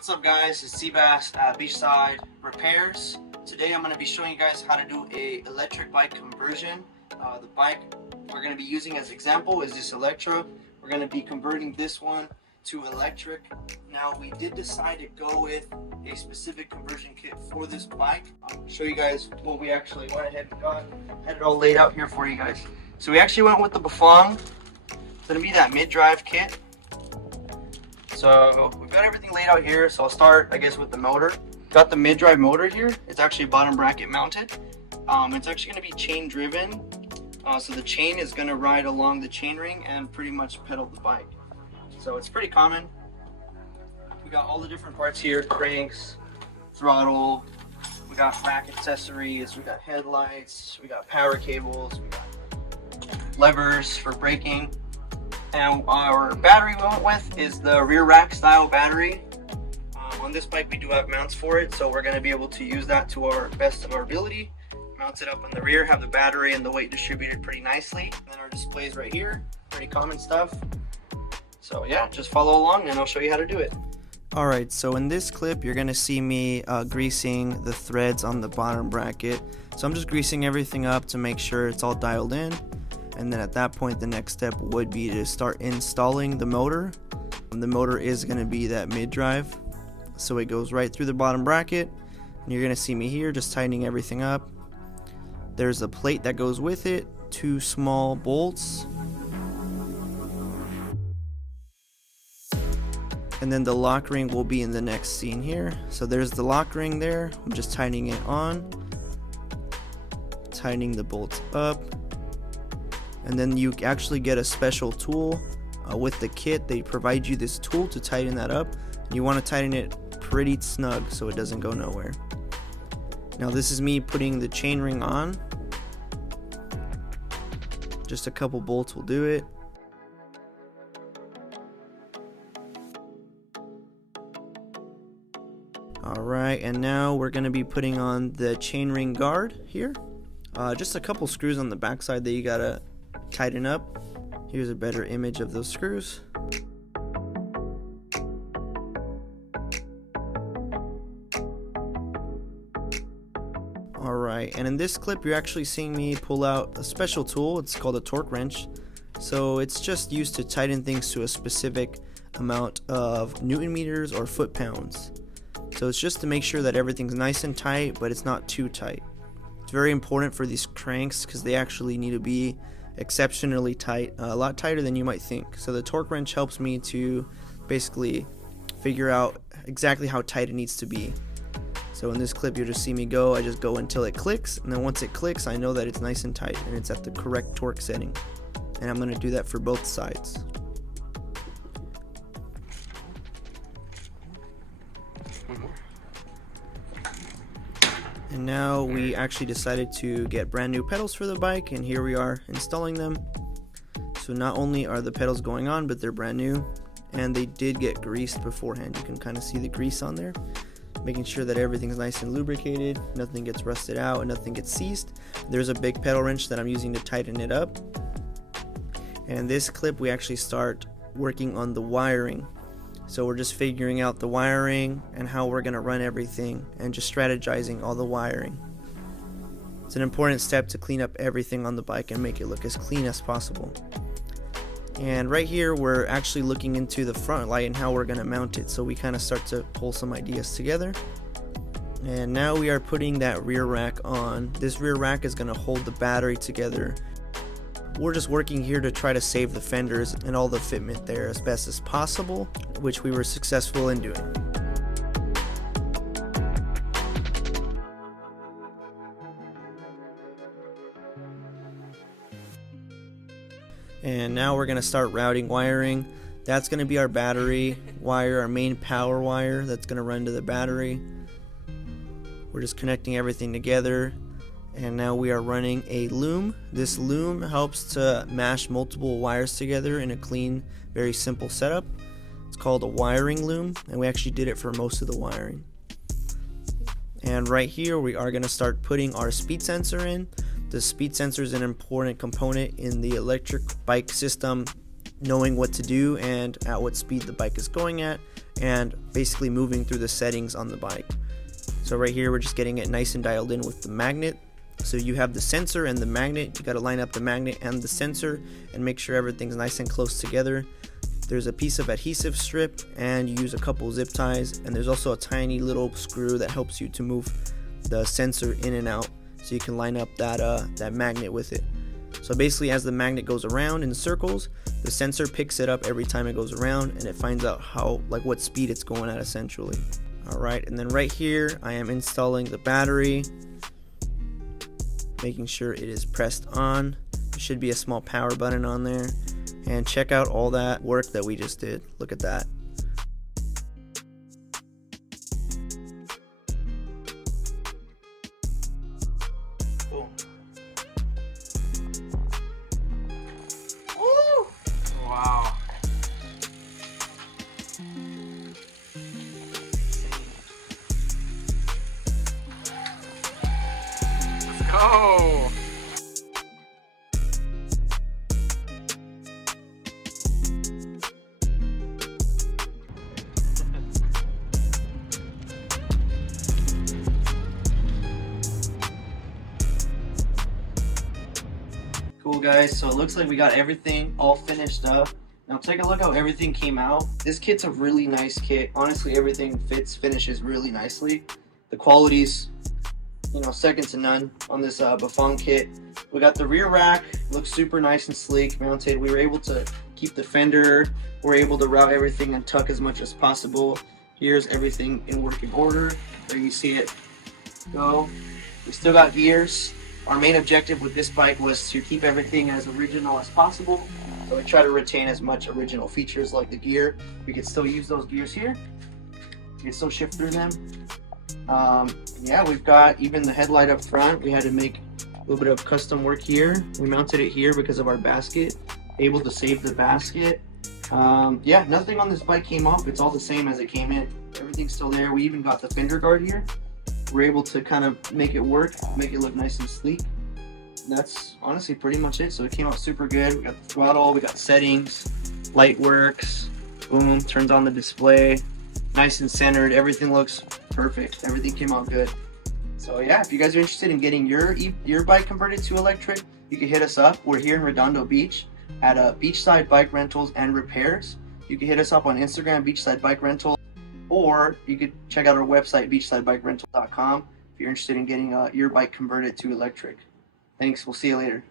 What's up guys, it's Sebastian at Beachside Repairs. Today I'm going to be showing you guys how to do a electric bike conversion. The bike we're going to be using as example is this Electra. We're going to be converting this one to electric. Now we did decide to go with a specific conversion kit for this bike. I'll show you guys what we actually went ahead and got. Had it all laid out here for you guys. So we actually went with the Bafang. It's going to be that mid-drive kit. So we've got everything laid out here, so I'll start, I guess, with the motor. Got the mid-drive motor here. It's actually bottom bracket mounted. It's actually going to be chain driven, so the chain is going to ride along the chain ring and pretty much pedal the bike. So it's pretty common. We got all the different parts here: cranks, throttle, we got rack accessories, we got headlights, we got power cables, we got levers for braking. And our battery we went with is the rear rack style battery. On this bike we do have mounts for it, so we're going to be able to use that to our best of our ability. Mount it up on the rear, have the battery and the weight distributed pretty nicely. And then our displays right here, pretty common stuff. So yeah, just follow along and I'll show you how to do it. Alright, so in this clip you're going to see me greasing the threads on the bottom bracket. So I'm just greasing everything up to make sure it's all dialed in. And then at that point the next step would be to start installing the motor. The motor is going to be that mid-drive, so it goes right through the bottom bracket, and you're going to see me here just tightening everything up. There's a plate that goes with it, 2 small bolts, and then the lock ring will be in the next scene here. So there's the lock ring there. I'm just tightening it on, tightening the bolts up. And then you actually get a special tool with the kit. They provide you this tool to tighten that up. You want to tighten it pretty snug so it doesn't go nowhere. Now this is me putting the chain ring on. Just a couple bolts will do it. Alright, and now we're going to be putting on the chainring guard here. Just a couple screws on the backside that you gotta tighten up. Here's a better image of those screws. Alright, and in this clip you're actually seeing me pull out a special tool. It's called a torque wrench. So it's just used to tighten things to a specific amount of Newton meters or foot pounds. So it's just to make sure that everything's nice and tight, but it's not too tight. It's very important for these cranks because they actually need to be exceptionally tight, a lot tighter than you might think. So the torque wrench helps me to basically figure out exactly how tight it needs to be. So in this clip you'll just see me go, I just go until it clicks, and then once it clicks I know that it's nice and tight and it's at the correct torque setting. And I'm going to do that for both sides. And now we actually decided to get brand new pedals for the bike, and here we are installing them. So not only are the pedals going on, but they're brand new, and they did get greased beforehand. You can kind of see the grease on there, making sure that everything's nice and lubricated, nothing gets rusted out and nothing gets seized. There's a big pedal wrench that I'm using to tighten it up. And in this clip we actually start working on the wiring. So we're just figuring out the wiring and how we're going to run everything and just strategizing all the wiring. It's an important step to clean up everything on the bike and make it look as clean as possible. And right here we're actually looking into the front light and how we're going to mount it, so we kind of start to pull some ideas together. And now we are putting that rear rack on. This rear rack is going to hold the battery together. We're just working here to try to save the fenders and all the fitment there as best as possible, which we were successful in doing. And now we're going to start routing wiring. That's going to be our battery wire, our main power wire that's going to run to the battery. We're just connecting everything together. And now we are running a loom. This loom helps to mash multiple wires together in a clean, very simple setup. It's called a wiring loom, and we actually did it for most of the wiring. And right here we are going to start putting our speed sensor in. The speed sensor is an important component in the electric bike system, knowing what to do and at what speed the bike is going at, and basically moving through the settings on the bike. So right here we're just getting it nice and dialed in with the magnet. So you have the sensor and the magnet. You got to line up the magnet and the sensor and make sure everything's nice and close together. There's a piece of adhesive strip, and you use a couple zip ties, and there's also a tiny little screw that helps you to move the sensor in and out so you can line up that magnet with it. So basically, as the magnet goes around in circles, the sensor picks it up every time it goes around, and it finds out what speed it's going at essentially. Alright, and then right here I am installing the battery, making sure it is pressed on. There should be a small power button on there, and check out all that work that we just did. Look at that. Cool. Woo! Wow. Let's go. Cool guys, so it looks like we got everything all finished up. Now take a look how everything came out. This kit's a really nice kit. Honestly, everything finishes really nicely. The quality's, you know, second to none on this Bafang kit. We got the rear rack, looks super nice and sleek mounted. We were able to keep the fender. We're able to route everything and tuck as much as possible. Here's everything in working order. There you see it go. We still got gears. Our main objective with this bike was to keep everything as original as possible. So we try to retain as much original features like the gear. We can still use those gears here. You can still shift through them. Yeah, we've got even the headlight up front. We had to make a little bit of custom work here. We mounted it here because of our basket. Able to save the basket. Yeah, nothing on this bike came off. It's all the same as it came in. Everything's still there. We even got the fender guard here. We're able to kind of make it work, make it look nice and sleek. That's honestly pretty much it. So it came out super good. We got the throttle, we got settings, light works, boom, turns on the display, nice and centered. Everything looks perfect. Everything came out good. So yeah, if you guys are interested in getting your bike converted to electric, you can hit us up. We're here in Redondo Beach at Beachside Bike Rentals and Repairs. You can hit us up on Instagram, Beachside Bike Rentals, or you could check out our website, beachsidebikerental.com, if you're interested in getting your bike converted to electric. Thanks, we'll see you later.